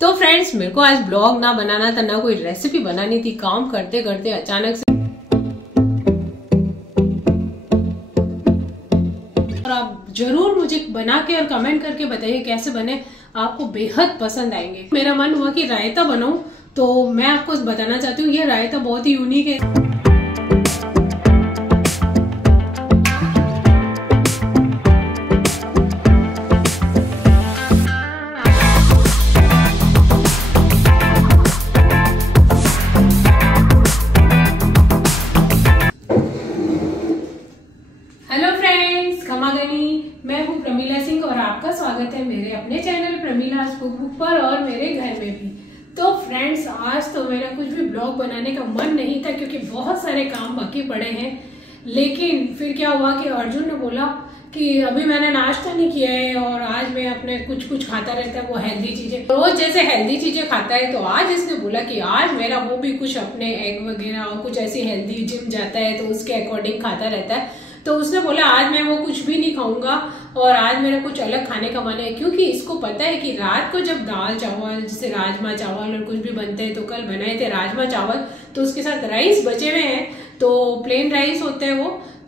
तो फ्रेंड्स, मेरे को आज ब्लॉग ना बनाना था, ना कोई रेसिपी बनानी थी। काम करते करते अचानक से, और आप जरूर मुझे बना के और कमेंट करके बताइए कैसे बने, आपको बेहद पसंद आएंगे। मेरा मन हुआ कि रायता बनाऊं, तो मैं आपको बताना चाहती हूँ ये रायता बहुत ही यूनिक है। मैं हूं प्रमीला सिंह और आपका स्वागत है मेरे अपने चैनल प्रमीला's कुकबुक पर और मेरे घर में भी। तो फ्रेंड्स, आज तो मेरा कुछ भी ब्लॉग बनाने का मन नहीं था क्योंकि बहुत सारे काम बाकी पड़े हैं। लेकिन फिर क्या हुआ कि अर्जुन ने बोला कि अभी मैंने नाश्ता नहीं किया है और आज मैं अपने कुछ खाता रहता है, वो हेल्दी चीजें, रोज जैसे हेल्दी चीजें खाता है। तो आज इसने बोला कि आज मेरा वो भी कुछ अपने एग वगैरह और कुछ ऐसी हेल्दी, जिम जाता है तो उसके अकॉर्डिंग खाता रहता है। तो उसने बोला आज मैं वो कुछ भी नहीं खाऊंगा और आज मेरा कुछ अलग खाने का मन है, क्योंकि इसको पता है कि रात को जब दाल चावल, जैसे राजमा चावल और कुछ भी बनते हैं, तो कल बनाए थे राजमा चावल, तो उसके साथ राइस बचे हुए हैं, तो प्लेन राइस होते हैं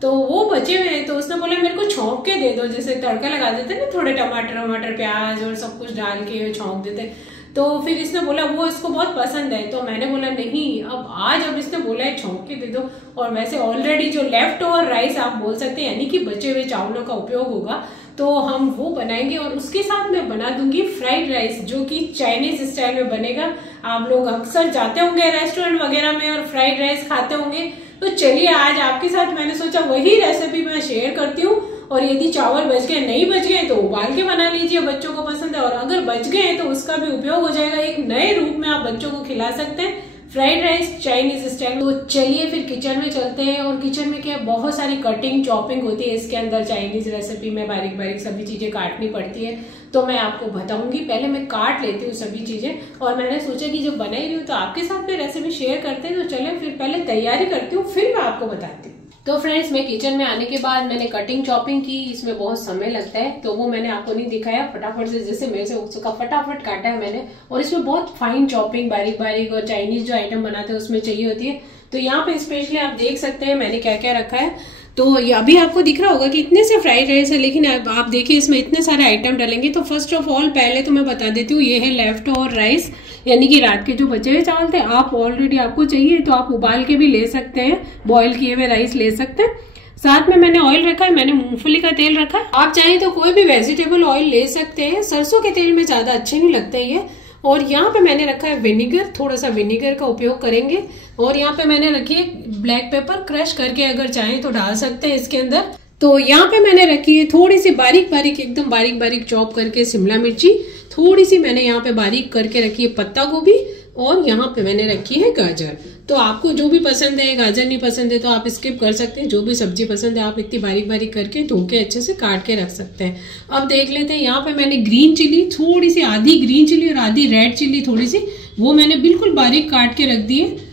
वो बचे हुए हैं। तो उसने बोला मेरे को छौंक के दे दो, जैसे तड़का लगा देते ना, थोड़े टमाटर प्याज और सब कुछ डाल के छौंक देते। तो फिर इसने बोला वो इसको बहुत पसंद है। तो मैंने बोला नहीं, अब इसने बोला है छौंक के दे दो। और वैसे ऑलरेडी जो लेफ्ट ओवर राइस आप बोल सकते हैं, यानी कि बचे हुए चावलों का उपयोग होगा, तो हम वो बनाएंगे। और उसके साथ मैं बना दूंगी फ्राइड राइस, जो कि चाइनीज स्टाइल में बनेगा। आप लोग अक्सर जाते होंगे रेस्टोरेंट वगैरह में और फ्राइड राइस खाते होंगे। तो चलिए आज आपके साथ मैंने सोचा वही रेसिपी मैं शेयर करती हूँ। और यदि चावल बच गए, नहीं बच गए तो उबाल के बना लीजिए, बच्चों को पसंद है। और अगर बच गए तो उसका भी उपयोग हो जाएगा, एक नए रूप में आप बच्चों को खिला सकते हैं फ्राइड राइस चाइनीज स्टाइल। तो चलिए फिर किचन में चलते हैं। और किचन में क्या बहुत सारी कटिंग चॉपिंग होती है इसके अंदर। चाइनीज रेसिपी में बारीक बारीक सभी चीजें काटनी पड़ती है, तो मैं आपको बताऊंगी। पहले मैं काट लेती हूँ सभी चीजें, और मैंने सोचा कि जब बना ही रही हूँ तो आपके साथ में रेसिपी शेयर करते हैं। तो चले फिर पहले तैयारी करती हूँ, फिर मैं आपको बताती हूँ। तो फ्रेंड्स, मैं किचन में आने के बाद मैंने कटिंग चॉपिंग की। इसमें बहुत समय लगता है, तो वो मैंने आपको नहीं दिखाया। फटाफट से जैसे मेरे से हो सका फटाफट काटा है मैंने। और इसमें बहुत फाइन चॉपिंग, बारीक बारीक, और चाइनीज जो आइटम बनाते हैं उसमें चाहिए होती है। तो यहाँ पे स्पेशली आप देख सकते हैं मैंने क्या क्या रखा है। तो ये अभी आपको दिख रहा होगा कि इतने से फ्राइड राइस है, लेकिन आप देखिए इसमें इतने सारे आइटम डालेंगे। तो फर्स्ट ऑफ ऑल पहले तो मैं बता देती हूँ, ये है लेफ्ट ओवर राइस, यानी कि रात के जो बचे हुए चावल थे। आप ऑलरेडी आपको चाहिए तो आप उबाल के भी ले सकते हैं, बॉईल किए हुए राइस ले सकते हैं। साथ में मैंने ऑयल रखा है, मैंने मूंगफली का तेल रखा है। आप चाहें तो कोई भी वेजिटेबल ऑयल ले सकते हैं, सरसों के तेल में ज्यादा अच्छे नहीं लगते ये। और यहाँ पे मैंने रखा है विनेगर, थोड़ा सा विनेगर का उपयोग करेंगे। और यहाँ पे मैंने रखी है ब्लैक पेपर, क्रश करके अगर चाहें तो डाल सकते हैं इसके अंदर। तो यहाँ पे मैंने रखी है थोड़ी सी बारीक बारीक, एकदम बारीक बारीक चॉप करके शिमला मिर्ची, थोड़ी सी मैंने यहाँ पे बारीक करके रखी है पत्ता गोभी, और यहाँ पे मैंने रखी है गाजर। तो आपको जो भी पसंद है, गाजर नहीं पसंद है तो आप स्किप कर सकते हैं। जो भी सब्जी पसंद है आप इतनी बारीक बारीक करके धो के अच्छे से काट के रख सकते हैं। अब देख लेते हैं, यहाँ पे मैंने ग्रीन चिली थोड़ी सी, आधी ग्रीन चिली और आधी रेड चिली थोड़ी सी, वो मैंने बिल्कुल बारीक काट के रख दी है।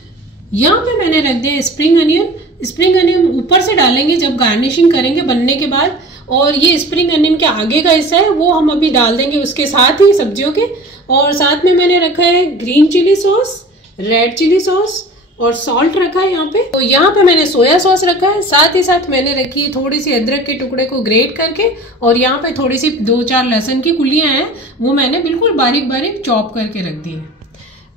यहाँ पे मैंने रख दिया स्प्रिंग अनियन। स्प्रिंग अनियन ऊपर से डालेंगे जब गार्निशिंग करेंगे बनने के बाद। और ये स्प्रिंग अनियन के आगे का हिस्सा है, वो हम अभी डाल देंगे उसके साथ ही सब्जियों के। और साथ में मैंने रखा है green chilli sauce, red chilli sauce और सॉल्ट रखा है यहाँ पे। तो यहाँ पे मैंने सोया सॉस रखा है। साथ ही साथ मैंने रखी है थोड़ी सी अदरक के टुकड़े को ग्रेट करके। और यहाँ पे थोड़ी सी 2-4 लहसुन की कुलियां हैं, वो मैंने बिल्कुल बारीक बारीक चॉप करके रख दी है।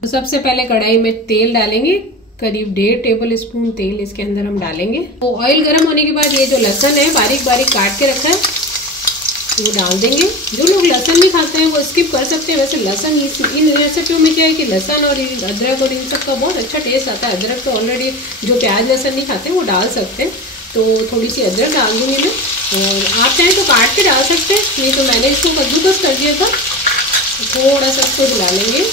तो सबसे पहले कढ़ाई में तेल डालेंगे, करीब 1.5 टेबल स्पून तेल इसके अंदर हम डालेंगे। तो ऑयल गर्म होने के बाद ये जो लहसुन है बारीक बारीक काट के रखा है वो डाल देंगे। जो लोग लहसुन नहीं खाते हैं वो स्किप कर सकते हैं। वैसे लहसुन इन रेसिपियों में क्या है कि लहसुन और अदरक और इन सब का बहुत अच्छा टेस्ट आता है। अदरक तो ऑलरेडी जो प्याज लहसुन नहीं खाते वो डाल सकते हैं। तो थोड़ी सी अदरक डाल दूंगी मैं, और आप चाहें तो काट के डाल सकते हैं, नहीं तो मैंने इसको कद्दूकस कर दिया था। थोड़ा सा इसको हिला लेंगे,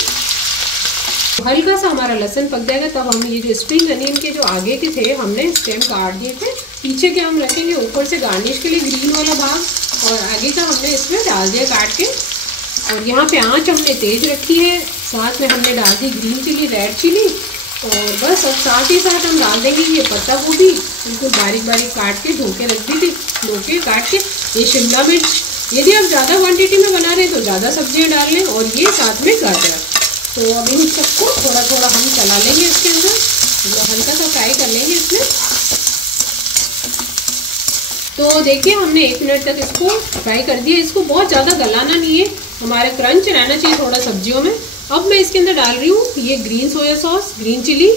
हल्का सा हमारा लहसुन पक जाएगा। तब हम ये जो स्प्रिंग अनियन के जो आगे के थे हमने स्टेम काट दिए थे, पीछे के हम रखेंगे ऊपर से गार्निश के लिए ग्रीन वाला भाग, और आगे का हमने इसमें डाल दिया काट के। और यहाँ पे आंच हमने तेज रखी है। साथ में हमने डाल दी ग्रीन चिली, रेड चिली, और बस अब साथ ही साथ हम डाल देंगे ये पत्ता गोभी, बिल्कुल बारीक बारीक काट के धो के रख दी थी, धो के काट के। ये शिमला मिर्च, यदि आप ज़्यादा क्वांटिटी में बना रहे हैं तो ज़्यादा सब्जियाँ डाल लें, और ये साथ में गाजर। तो अब इन सबको थोड़ा थोड़ा हम चला लेंगे इसके अंदर, हल्का सा फ्राई कर लेंगे इसमें। तो देखिए हमने 1 मिनट तक इसको फ्राई कर दिया। इसको बहुत ज़्यादा गलाना नहीं है, हमारे क्रंच रहना चाहिए थोड़ा सब्जियों में। अब मैं इसके अंदर डाल रही हूँ ये green soya sauce, green chilli.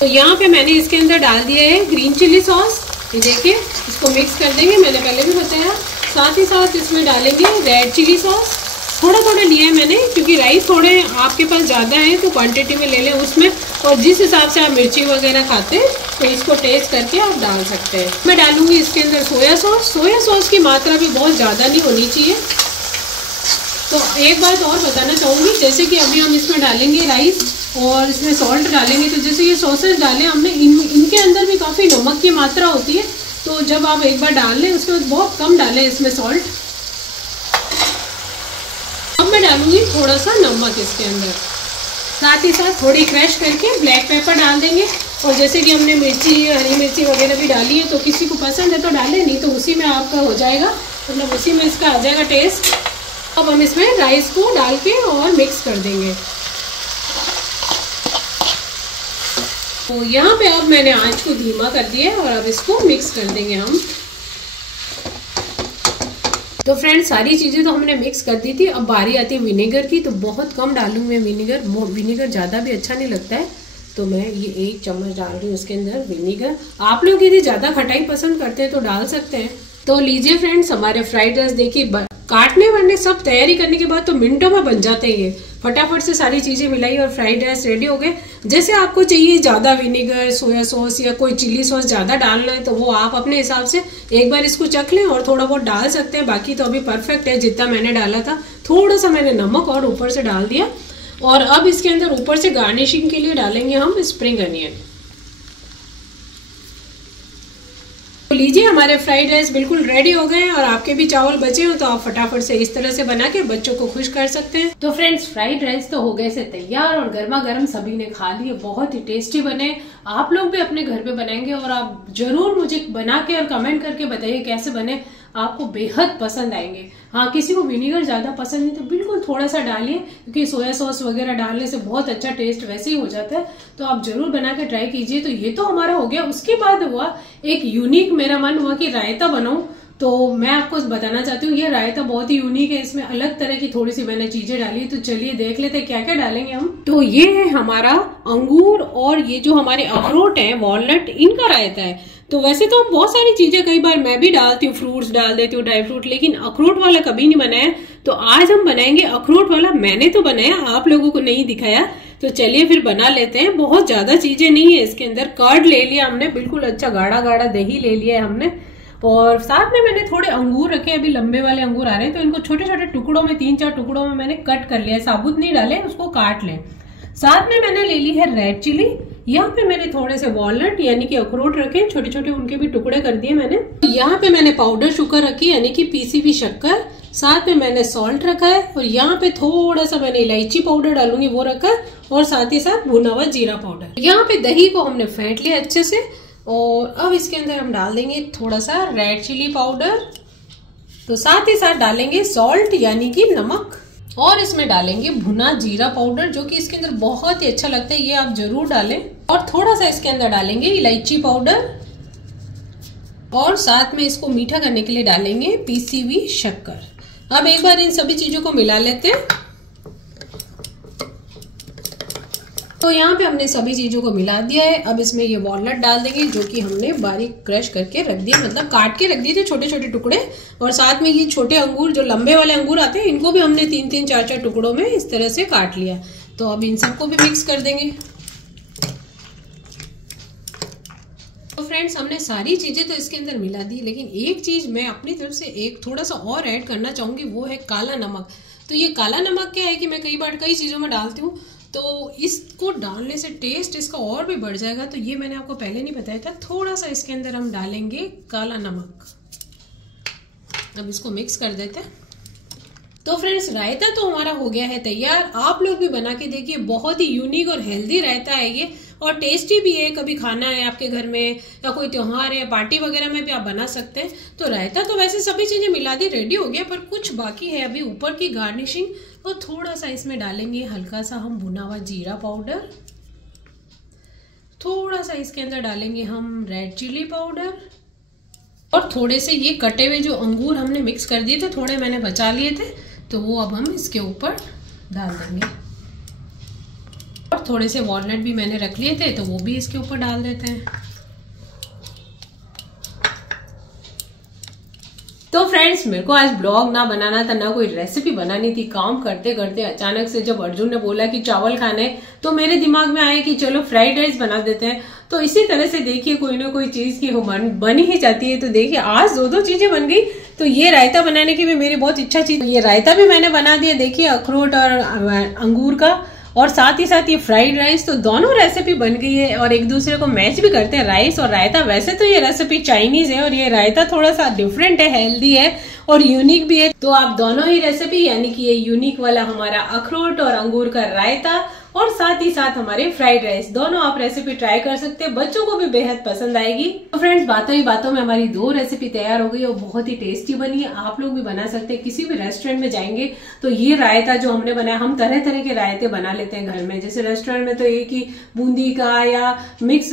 तो यहाँ पे मैंने इसके अंदर डाल दिया है ग्रीन चिली सॉस। ये देखिए इसको मिक्स कर देंगे, मैंने पहले भी बताया। साथ ही साथ इसमें डालेंगे रेड चिली सॉस। थोड़ा थोड़ा लिया है मैंने, क्योंकि राइस थोड़े आपके पास ज़्यादा है तो क्वांटिटी में ले लें उसमें, और जिस हिसाब से आप मिर्ची वगैरह खाते हैं तो इसको टेस्ट करके आप डाल सकते हैं। मैं डालूंगी इसके अंदर सोया सॉस। सोया सॉस की मात्रा भी बहुत ज़्यादा नहीं होनी चाहिए। तो एक बात और बताना चाहूँगी, जैसे कि अभी हम इसमें डालेंगे राइस और इसमें सॉल्ट डालेंगे, तो जैसे ये सॉसेज डालें हमने, इनके अंदर भी काफ़ी नमक की मात्रा होती है। तो जब आप एक बार डाल लें उसके बाद बहुत कम डालें इसमें सॉल्ट। अब मैं डालूंगी थोड़ा सा नमक इसके अंदर, साथ ही साथ थोड़ी क्रश करके ब्लैक पेपर डाल देंगे। और जैसे कि हमने मिर्ची, हरी मिर्ची वगैरह भी डाली है, तो किसी को पसंद है तो डालें, नहीं तो उसी में आपका हो जाएगा, मतलब उसी में इसका आ जाएगा टेस्ट। अब हम इसमें राइस को डाल के और मिक्स कर देंगे। तो यहाँ पे अब मैंने आंच को धीमा कर दिया है और अब इसको मिक्स कर देंगे हम। तो फ्रेंड्स सारी चीज़ें तो हमने मिक्स कर दी थी। अब बारी आती है विनेगर की, तो बहुत कम डालूंगी मैं विनेगर। विनेगर ज़्यादा भी अच्छा नहीं लगता है, तो मैं ये 1 चम्मच डाल रही हूँ इसके अंदर विनेगर। आप लोग यदि ज़्यादा खटाई पसंद करते हैं तो डाल सकते हैं। तो लीजिए फ्रेंड्स, हमारे फ्राइड राइस देखिए काटने वाटने सब तैयारी करने के बाद तो मिनटों में बन जाते हैं। फटाफट से सारी चीजें मिलाई और फ्राइड राइस रेडी हो गए। जैसे आपको चाहिए ज्यादा विनेगर, सोया सॉस या कोई चिली सॉस ज्यादा डालना है तो वो आप अपने हिसाब से एक बार इसको चख लें और थोड़ा बहुत डाल सकते हैं। बाकी तो अभी परफेक्ट है जितना मैंने डाला था। थोड़ा सा मैंने नमक और ऊपर से डाल दिया। और अब इसके अंदर ऊपर से गार्निशिंग के लिए डालेंगे हम स्प्रिंग अनियन। तो लीजिए हमारे फ्राइड राइस बिल्कुल रेडी हो गए हैं। और आपके भी चावल बचे हो तो आप फटाफट से इस तरह से बना के बच्चों को खुश कर सकते हैं। तो फ्रेंड्स फ्राइड राइस तो हो गए से तैयार और गर्मा गर्म सभी ने खा लिए। बहुत ही टेस्टी बने। आप लोग भी अपने घर पे बनाएंगे और आप जरूर मुझे बना के और कमेंट करके बताइए कैसे बने। आपको बेहद पसंद आएंगे। हाँ, किसी को विनेगर ज्यादा पसंद नहीं तो बिल्कुल थोड़ा सा डालिए, क्योंकि सोया सॉस वगैरह डालने से बहुत अच्छा टेस्ट वैसे ही हो जाता है। तो आप जरूर बना के ट्राई कीजिए। तो ये तो हमारा हो गया। उसके बाद हुआ एक यूनिक, मेरा मन हुआ कि रायता बनाऊं। तो मैं आपको बताना चाहती हूँ ये रायता बहुत ही यूनिक है। इसमें अलग तरह की थोड़ी सी मैंने चीजें डाली। तो चलिए देख लेते हैं क्या क्या डालेंगे हम। तो ये है हमारा अंगूर और ये जो हमारे अखरोट है वॉलनट, इनका रायता है। तो वैसे तो हम बहुत सारी चीजें कई बार मैं भी डालती हूँ, फ्रूट्स डाल देती हूँ, ड्राई फ्रूट, लेकिन अखरोट वाला कभी नहीं बनाया। तो आज हम बनाएंगे अखरोट वाला। मैंने तो बनाया, आप लोगों को नहीं दिखाया। तो चलिए फिर बना लेते हैं। बहुत ज्यादा चीजें नहीं है इसके अंदर। कर्ड ले लिया हमने, बिल्कुल अच्छा गाढ़ा गाढ़ा दही ले लिया है हमने। और साथ में मैंने थोड़े अंगूर रखे, अभी लंबे वाले अंगूर आ रहे हैं, तो इनको छोटे छोटे टुकड़ों में 3-4 टुकड़ों में मैंने कट कर लिया। साबुत नहीं डाले, उसको काट लें। साथ में मैंने ले ली है रेड चिली। यहाँ पे मैंने थोड़े से वॉलनट यानी कि अखरोट रखे छोटे छोटे, उनके भी टुकड़े कर दिए मैंने। यहाँ पे मैंने पाउडर शुगर रखी यानी कि पीसी हुई शक्कर। साथ में मैंने सॉल्ट रखा है और यहाँ पे थोड़ा सा मैंने इलायची पाउडर डालूंगी वो रखा है, और साथ ही साथ भुना हुआ जीरा पाउडर। यहाँ पे दही को हमने फेंट लिया अच्छे से। और अब इसके अंदर हम डाल देंगे थोड़ा सा रेड चिली पाउडर। तो साथ ही साथ डालेंगे सॉल्ट यानी कि नमक, और इसमें डालेंगे भुना जीरा पाउडर जो कि इसके अंदर बहुत ही अच्छा लगता है, ये आप जरूर डालें। और थोड़ा सा इसके अंदर डालेंगे इलायची पाउडर, और साथ में इसको मीठा करने के लिए डालेंगे पीसी हुई शक्कर। अब एक बार इन सभी चीजों को मिला लेते हैं। तो यहाँ पे हमने सभी चीजों को मिला दिया है। अब इसमें ये वॉलनट डाल देंगे जो कि हमने बारीक क्रश करके रख दिया, मतलब काट के रख दिए थे छोटे छोटे टुकड़े। और साथ में ये छोटे अंगूर जो लंबे वाले अंगूर आते हैं, इनको भी हमने 3-3, 4-4 टुकड़ों में इस तरह से काट लिया। तो अब इन सबको भी मिक्स कर देंगे। तो फ्रेंड्स हमने सारी चीजें तो इसके अंदर मिला दी, लेकिन एक चीज मैं अपनी तरफ से एक थोड़ा सा और ऐड करना चाहूंगी, वो है काला नमक। तो ये काला नमक क्या है कि मैं कई बार कई चीजों में डालती हूँ, तो इसको डालने से टेस्ट इसका और भी बढ़ जाएगा। तो ये मैंने आपको पहले नहीं बताया था। थोड़ा सा इसके अंदर हम डालेंगे काला नमक। अब इसको मिक्स कर देते हैं। तो फ्रेंड्स रायता तो हमारा हो गया है तैयार। आप लोग भी बना के देखिए, बहुत ही यूनिक और हेल्दी रायता है ये। और टेस्टी भी है। कभी खाना है आपके घर में या कोई त्योहार है, पार्टी वगैरह में भी आप बना सकते हैं। तो रायता तो वैसे सभी चीजें मिला दी रेडी हो गया, पर कुछ बाकी है अभी ऊपर की गार्निशिंग। तो थोड़ा सा इसमें डालेंगे हल्का सा हम भुना हुआ जीरा पाउडर, थोड़ा सा इसके अंदर डालेंगे हम रेड चिली पाउडर, और थोड़े से ये कटे हुए जो अंगूर हमने मिक्स कर दिए थे, थोड़े मैंने बचा लिए थे, तो वो अब हम इसके ऊपर डाल देंगे। और थोड़े से वॉलनट भी मैंने रख लिए थे, तो वो भी इसके ऊपर डाल देते हैं। तो फ्रेंड्स, मेरे को आज ब्लॉग ना बनाना था, ना कोई रेसिपी बनानी थी। काम करते करते अचानक से जब अर्जुन ने बोला कि चावल खाने, तो मेरे दिमाग में आया कि चलो फ्राइड राइस बना देते हैं। तो इसी तरह से देखिए कोई ना कोई चीज की बनी ही जाती है। तो देखिए आज दो चीजें बन गई। तो ये रायता बनाने की भी मेरी बहुत इच्छा थी, ये रायता भी मैंने बना दिया। देखिए अखरोट और अंगूर का, और साथ ही साथ ये फ्राइड राइस, तो दोनों रेसिपी बन गई है और एक दूसरे को मैच भी करते हैं, राइस और रायता। वैसे तो ये रेसिपी चाइनीज है और ये रायता थोड़ा सा डिफरेंट है, हेल्दी है और यूनिक भी है। तो आप दोनों ही रेसिपी, यानी कि ये यूनिक वाला हमारा अखरोट और अंगूर का रायता और साथ ही साथ हमारे फ्राइड राइस, दोनों आप रेसिपी ट्राई कर सकते हैं। बच्चों को भी बेहद पसंद आएगी। तो फ्रेंड्स, बातों ही बातों में हमारी 2 रेसिपी तैयार हो गई और बहुत ही टेस्टी बनी है। आप लोग भी बना सकते हैं। किसी भी रेस्टोरेंट में जाएंगे तो ये रायता जो हमने बनाया, हम तरह तरह के रायते बना लेते हैं घर में। जैसे रेस्टोरेंट में तो एक ही बूंदी का या मिक्स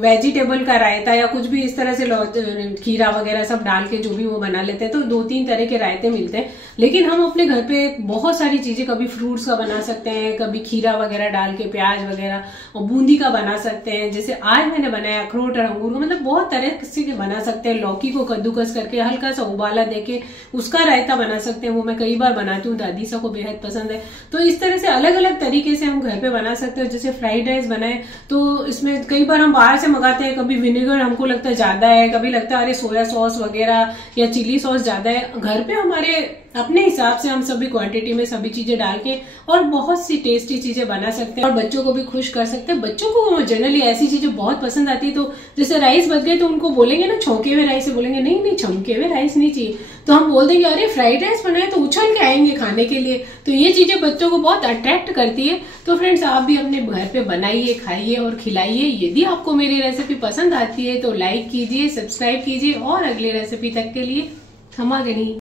वेजिटेबल का रायता या कुछ भी इस तरह से खीरा वगैरह सब डाल के जो भी वो बना लेते हैं, तो 2-3 तरह के रायते मिलते हैं। लेकिन हम अपने घर पे बहुत सारी चीजें, कभी फ्रूट्स का बना सकते हैं, कभी खीरा वगैरह डाल के, प्याज वगैरह और बूंदी का बना सकते हैं। जैसे आज मैंने बनाया अखरोट और अंगूर का, मतलब बहुत तरह से बना सकते हैं। लौकी को कद्दूकस करके हल्का सा उबाला देके उसका रायता बना सकते हैं। वो मैं कई बार बनाती हूँ, दादी सा को बेहद पसंद है। तो इस तरह से अलग अलग तरीके से हम घर पे बना सकते हैं। जैसे फ्राइड राइस बनाए तो इसमें कई बार हम बाहर से मंगाते हैं, कभी विनेगर हमको लगता है ज्यादा है, कभी लगता है अरे सोया सॉस वगैरह या चिली सॉस ज्यादा है। घर पे हमारे अपने हिसाब से हम सभी क्वांटिटी में सभी चीजें डाल के और बहुत सी टेस्टी चीजें बना सकते हैं और बच्चों को भी खुश कर सकते हैं। बच्चों को जनरली ऐसी चीजें बहुत पसंद आती है। तो जैसे राइस बच गए तो उनको बोलेंगे ना छौंके हुए राइस, से बोलेंगे नहीं छौंके हुए राइस नहीं चाहिए, तो हम बोल देंगे अरे फ्राइड राइस बनाए, तो उछल के आएंगे खाने के लिए। तो ये चीजें बच्चों को बहुत अट्रैक्ट करती है। तो फ्रेंड्स, आप भी अपने घर पे बनाइए, खाइए और खिलाइए। यदि आपको मेरी रेसिपी पसंद आती है तो लाइक कीजिए, सब्सक्राइब कीजिए और अगली रेसिपी तक के लिए खमा गनी।